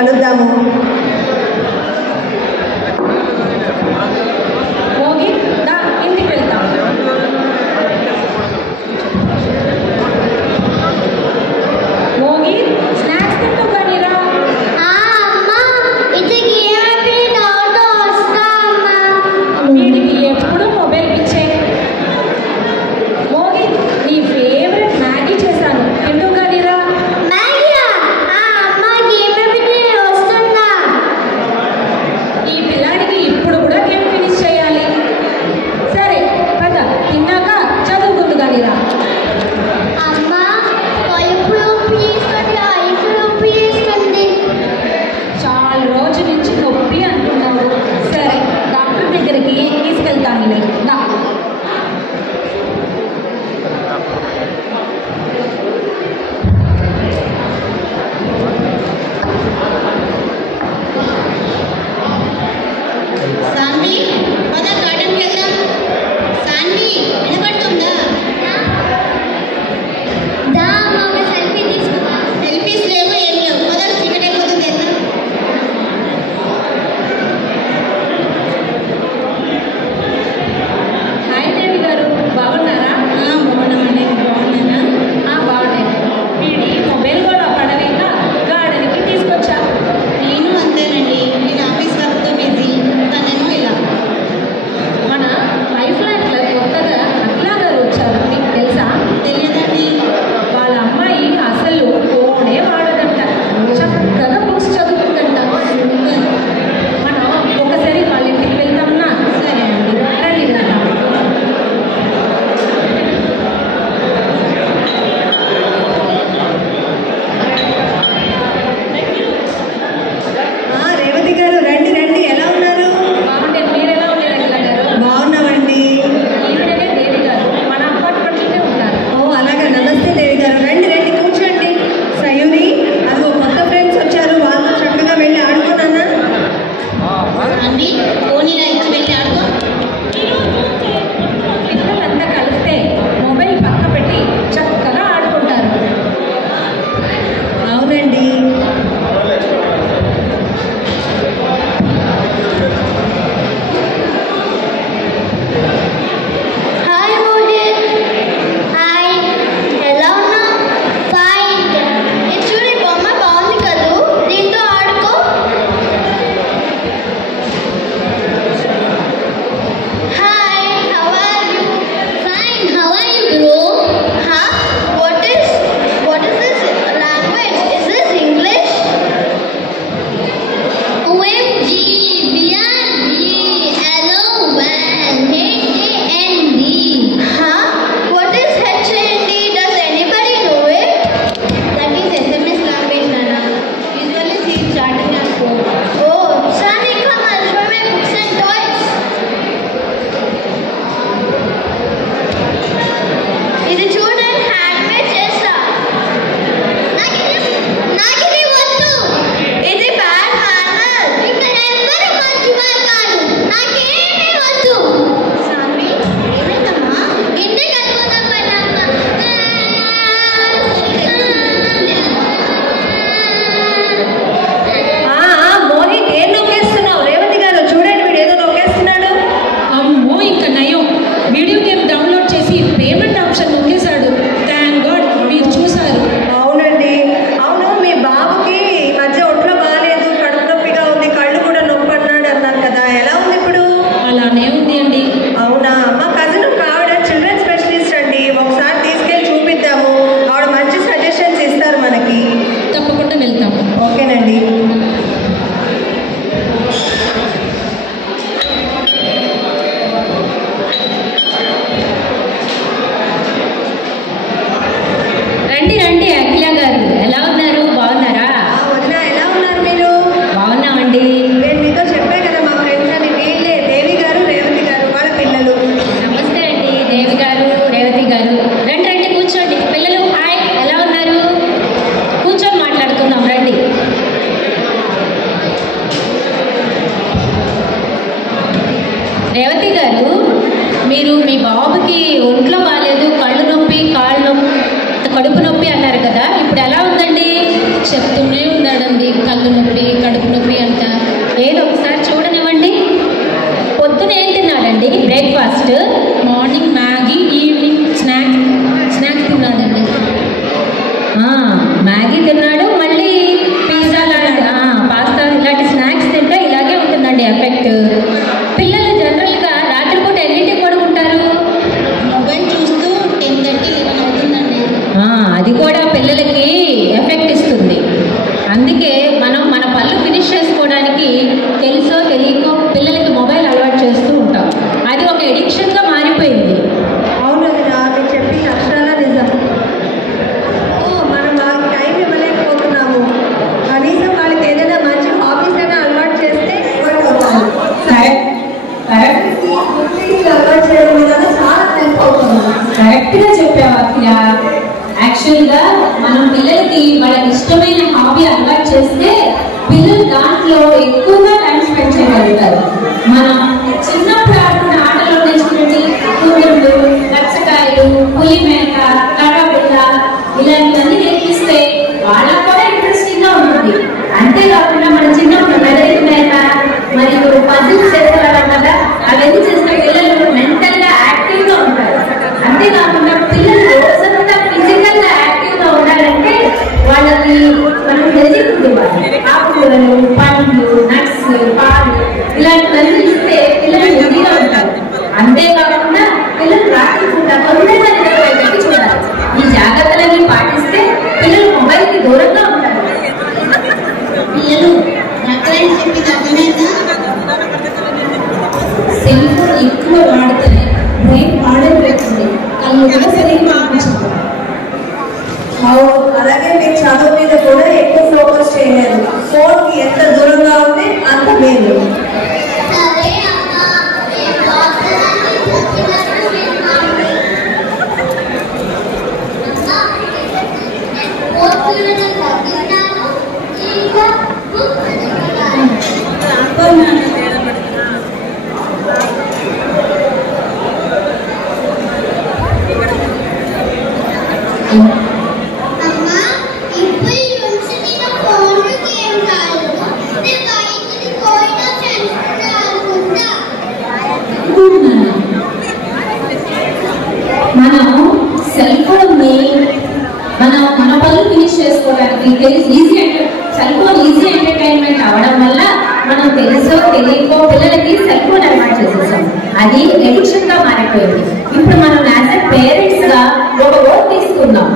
కలుద్దాము. ఇంటికి వెళ్తాం. మోగి స్నాక్స్ తింటూ కానీ రా. వీడికి ఎప్పుడు మొబైల్ పిచ్చే. మోగి నీ ఫేవరెట్ మ్యాగీ చేశాను, తింటూ కానీ రా. ఈ పిల్లాడికి ఇప్పుడు కూడా గేమ్ ఫినిష్ చేయాలి. సరే పద, తిన్నాక చదువుకుందు కానీ రా. చాలా రోజు నుంచి నొప్పి అంటున్నాడు. సరే డాక్టర్ దగ్గరికి తీసుకెళ్తాను. నా మీరు మీ బాబుకి ఒంట్లో బాలేదు, కళ్ళు నొప్పి, కాళ్ళు నొప్పి, కడుపు నొప్పి అన్నారు కదా, ఇప్పుడు ఎలా ఉందండి? చెప్తూనే ఉన్నాడండి, కళ్ళు నొప్పి, మ్యాగీ తిన్నాడు, మళ్ళీ పిజ్జా లాంటి పాస్తా ఇలాంటి స్నాక్స్ తింటే ఇలాగే ఉంటుందండి ఎఫెక్ట్. పిల్లలు జనరల్గా రాత్రిపూట ఎన్నింటికి పడుకుంటారు? మొబైల్ చూస్తూ 10:30, 11 అవుతుందండి. అది కూడా పిల్లలకి ఎఫెక్ట్ ఇస్తుంది. అందుకే మనం మన పళ్ళు ఫినిష్ చేసుకోవడానికి తెలుసో తెలియకో పిల్లలకి మొబైల్ అలవాటు చేస్తూ ఉంటాం. అది ఒక ఎడిక్షన్గా మారిపోయింది. అవును కదా, మీరు చెప్పింది అక్షరాల నిజం. మనం వాళ్ళకి టైం ఇవ్వలేకపోతున్నాము. కనీసం వాళ్ళకి ఏదైనా మంచి హాబీస్ అయినా అలవాటు చేస్తే అలవాటు చేయడం వల్ల చాలా హెల్ప్ అవుతుంది. కరెక్ట్గా చెప్పావు అఖిల. యాక్చువల్గా మనం పిల్లలకి వాళ్ళకి ఇష్టమైన హాబీ అలవాటు చేస్తే పిల్లలు దాంట్లో ఎక్కువగా టైం స్పెండ్ చేయగలుగుతారు. మనం చిన్నప్పుడు ఆడుకున్న ఆటలో నేర్చుకున్నట్టు కుందులు, కచ్చకాయలు, పులిమేక, కడబిల్ల ఇలాంటివన్నీ నేర్పిస్తే వాళ్ళకు కూడా ఇంట్రెస్టింగ్గా ఉంటుంది. అంతేకాకుండా మన చిన్నప్పుడు మెదడు మేక మరియు పజిల్స్ చేసేవాళ్ళం కదా, అవన్నీ చేసిన పిల్లలు మెంటల్గా యాక్టివ్గా ఉంటారు. అంతేకాకుండా పిల్లలు రోజంతా ఫిజికల్గా యాక్టివ్గా ఉండాలంటే వాళ్ళకి మనం హెల్తీ ఫుడ్ ఇవ్వాలి. ఆకుకూరలు, పండ్లు, నట్స్, పాలు ఇలాంటివన్నీ ఇస్తే పిల్లలు హెల్తీగా ఉంటారు. అంతేకాకుండా పిల్లలు రాత్రి పూట తొందరగా నిద్రపోయేటట్టు చూడాలి. ఈ జాగ్రత్తలన్నీ పాటిస్తే పిల్లలు మొబైల్కి దూరంగా ఉంటారు. పిల్లలు డాక్టర్ని చెప్పి అర్థమైందా? సెల్ ఫోన్ ఎక్కువ వాడితేనే బ్రెయిన్ పాడైపోతుంది, కళ్ళు కూడా సరిగ్గా అనిపించదు. అలాగే మీరు చదువు మీద కూడా ఎక్కువ ఫోకస్ చేయలేదు. ఫోన్కి ఎంత దూరంగా ఉంటే అంత మేలు. సరే అమ్మా, నేను డాక్టర్ని చెప్పినట్టు విన్నాను. కోర్సులను తగ్గిస్తాను, ఇంకా బుక్ చదువుతాను. అమ్మా, ఇప్పుడు ఈ నుంచి నేను ఫోన్కి ఏం కాలేదు. నేను బయటికి పోయిన ఫ్రెండ్స్ ఆడుకుంటా. మనం సెల్ ఫోన్ని మన పనులు ఫినిష్ చేసుకోవడానికి సెల్ ఫోన్ ఈజీ ఎంటర్టైన్మెంట్ అవ్వడం వల్ల మనం తెలుసో తెలియకో పిల్లలకి సెల్ ఫోన్ అలవాటు చేసేసాం. అది ఎడిక్షన్ గా మారిపోయింది. ఇప్పుడు మనం యాజ్ ఎ పేరెంట్స్ గా ఒక ఓట్ తీసుకుందాం.